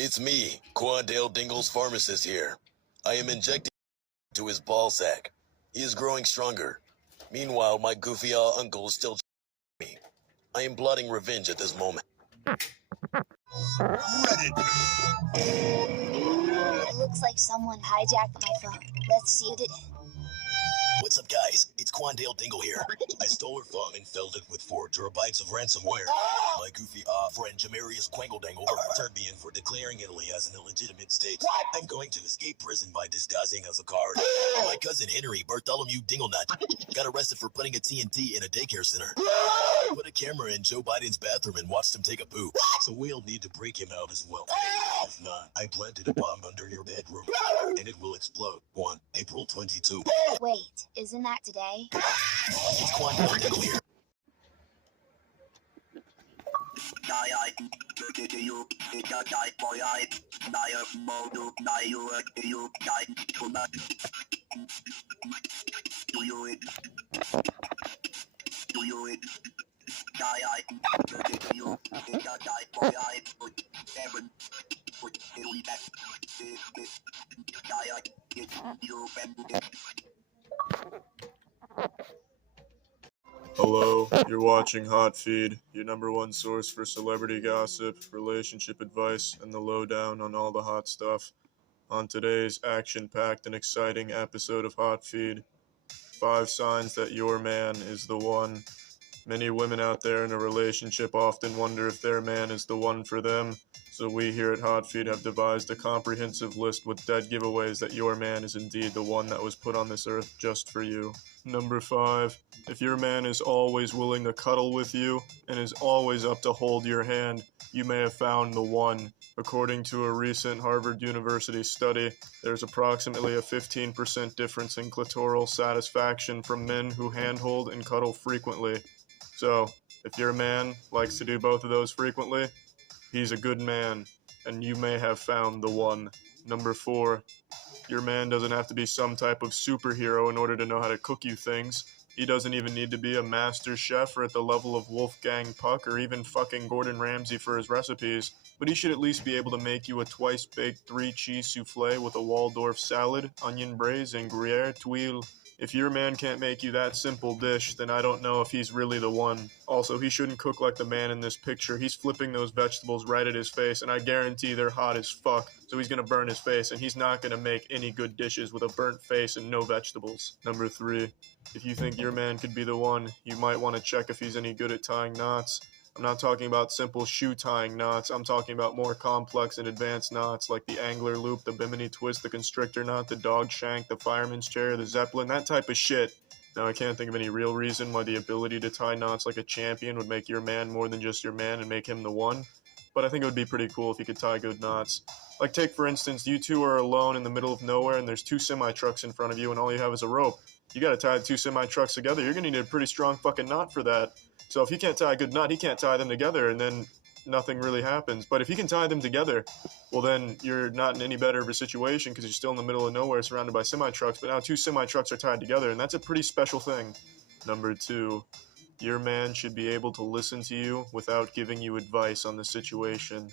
It's me, Quandale Dingle's pharmacist here. I am injecting to his ball sack. He is growing stronger. Meanwhile, my goofy uncle is still me. I am plotting revenge at this moment. It looks like someone hijacked my phone. Let's see who did it. What's up, guys? It's Quandale Dingle here. I stole her phone and filled it with 4 terabytes of ransomware. My goofy friend Jamarius Quangledangle turned me in for declaring Italy as an illegitimate state. I'm going to escape prison by disguising as a card. My cousin Henry Bartholomew Dinglenut got arrested for putting a TNT in a daycare center. Put a camera in Joe Biden's bathroom and watched him take a poop. So we'll need to break him out as well. If not, I planted a bomb under your bedroom, and it will explode. April 22. Wait, isn't that today? It's Quandale Dingle here. Hello, you're watching Hot Feed, your #1 source for celebrity gossip, relationship advice, and the lowdown on all the hot stuff. On today's action-packed and exciting episode of Hot Feed, 5 signs that your man is the one. Many women out there in a relationship often wonder if their man is the one for them, so we here at Hot Feed have devised a comprehensive list with dead giveaways that your man is indeed the one that was put on this earth just for you. Number 5, if your man is always willing to cuddle with you and is always up to hold your hand, you may have found the one. According to a recent Harvard University study, there's approximately a 15% difference in clitoral satisfaction from men who handhold and cuddle frequently. So, if your man likes to do both of those frequently, he's a good man, and you may have found the one. Number 4, your man doesn't have to be some type of superhero in order to know how to cook you things. He doesn't even need to be a master chef or at the level of Wolfgang Puck or even fucking Gordon Ramsay for his recipes, but he should at least be able to make you a twice-baked 3-cheese souffle with a Waldorf salad, onion braise, and Gruyere tuile. If your man can't make you that simple dish, then I don't know if he's really the one. Also, he shouldn't cook like the man in this picture. He's flipping those vegetables right at his face, and I guarantee they're hot as fuck, so he's gonna burn his face, and he's not gonna make any good dishes with a burnt face and no vegetables. Number 3, if you think your man could be the one, you might want to check if he's any good at tying knots. I'm not talking about simple shoe tying knots, I'm talking about more complex and advanced knots like the angler loop, the bimini twist, the constrictor knot, the dog shank, the fireman's chair, the zeppelin, that type of shit. Now I can't think of any real reason why the ability to tie knots like a champion would make your man more than just your man and make him the one, but I think it would be pretty cool if you could tie good knots. Like take for instance, you two are alone in the middle of nowhere and there's 2 semi-trucks in front of you and all you have is a rope. You gotta tie the 2 semi-trucks together, you're gonna need a pretty strong fucking knot for that. So if he can't tie a good knot, he can't tie them together, and then nothing really happens. But if he can tie them together, well then you're not in any better of a situation because you're still in the middle of nowhere surrounded by semi-trucks, but now 2 semi-trucks are tied together, and that's a pretty special thing. Number 2, your man should be able to listen to you without giving you advice on the situation.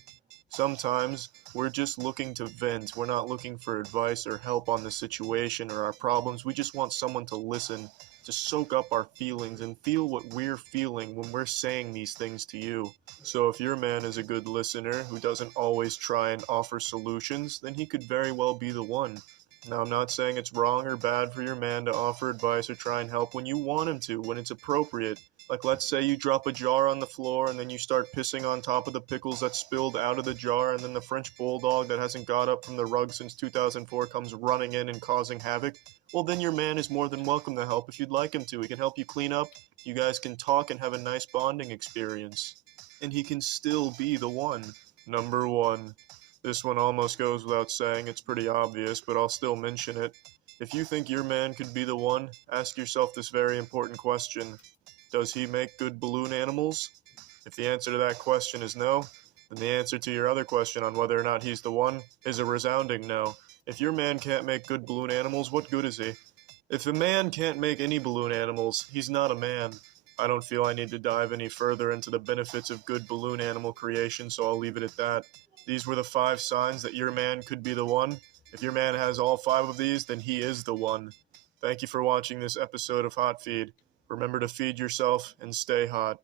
Sometimes we're just looking to vent. We're not looking for advice or help on the situation or our problems. We just want someone to listen, to soak up our feelings and feel what we're feeling when we're saying these things to you. So if your man is a good listener who doesn't always try and offer solutions, then he could very well be the one. Now, I'm not saying it's wrong or bad for your man to offer advice or try and help when you want him to, when it's appropriate. Like, let's say you drop a jar on the floor and then you start pissing on top of the pickles that spilled out of the jar, and then the French bulldog that hasn't got up from the rug since 2004 comes running in and causing havoc. Well, then your man is more than welcome to help if you'd like him to. He can help you clean up, you guys can talk and have a nice bonding experience. And he can still be the one. Number 1. This one almost goes without saying, it's pretty obvious, but I'll still mention it. If you think your man could be the one, ask yourself this very important question. Does he make good balloon animals? If the answer to that question is no, then the answer to your other question on whether or not he's the one is a resounding no. If your man can't make good balloon animals, what good is he? If a man can't make any balloon animals, he's not a man. I don't feel I need to dive any further into the benefits of good balloon animal creation, so I'll leave it at that. These were the 5 signs that your man could be the one. If your man has all 5 of these, then he is the one. Thank you for watching this episode of Hot Feed. Remember to feed yourself and stay hot.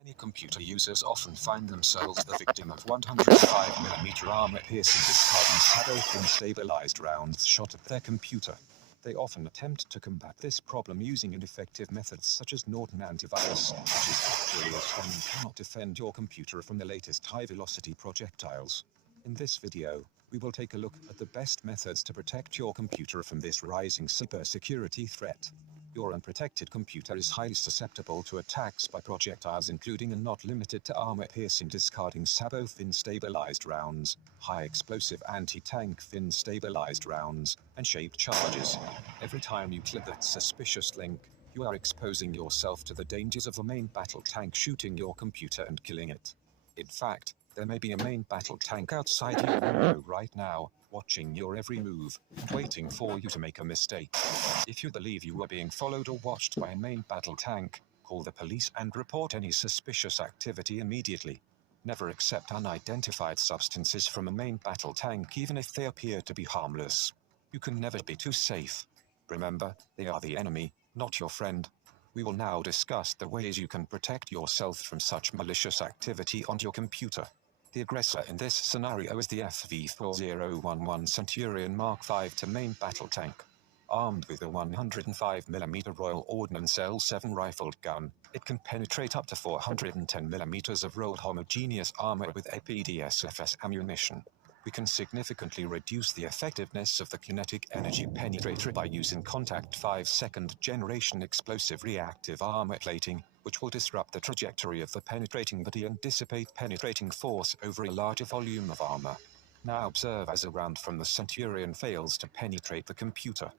Many computer users often find themselves the victim of 105mm armor-piercing discarding shadow-thin stabilized rounds shot at their computer. They often attempt to combat this problem using ineffective methods such as Norton antivirus, which is actually a sham and cannot defend your computer from the latest high-velocity projectiles. In this video, we will take a look at the best methods to protect your computer from this rising cybersecurity threat. Your unprotected computer is highly susceptible to attacks by projectiles including and not limited to armor-piercing discarding sabot-thin stabilized rounds, high-explosive anti-tank thin stabilized rounds, and shaped charges. Every time you click that suspicious link, you are exposing yourself to the dangers of a main battle tank shooting your computer and killing it. In fact, there may be a main battle tank outside your window right now, watching your every move, waiting for you to make a mistake. If you believe you are being followed or watched by a main battle tank, call the police and report any suspicious activity immediately. Never accept unidentified substances from a main battle tank even if they appear to be harmless. You can never be too safe. Remember, they are the enemy, not your friend. We will now discuss the ways you can protect yourself from such malicious activity on your computer. The aggressor in this scenario is the FV4011 Centurion Mark V to main battle tank. Armed with a 105mm Royal Ordnance L7 rifled gun, it can penetrate up to 410mm of rolled homogeneous armor with APDSFS ammunition. We can significantly reduce the effectiveness of the kinetic energy penetrator by using contact 5-second generation explosive reactive armor plating, which will disrupt the trajectory of the penetrating body and dissipate penetrating force over a larger volume of armor. Now observe as a round from the Centurion fails to penetrate the computer.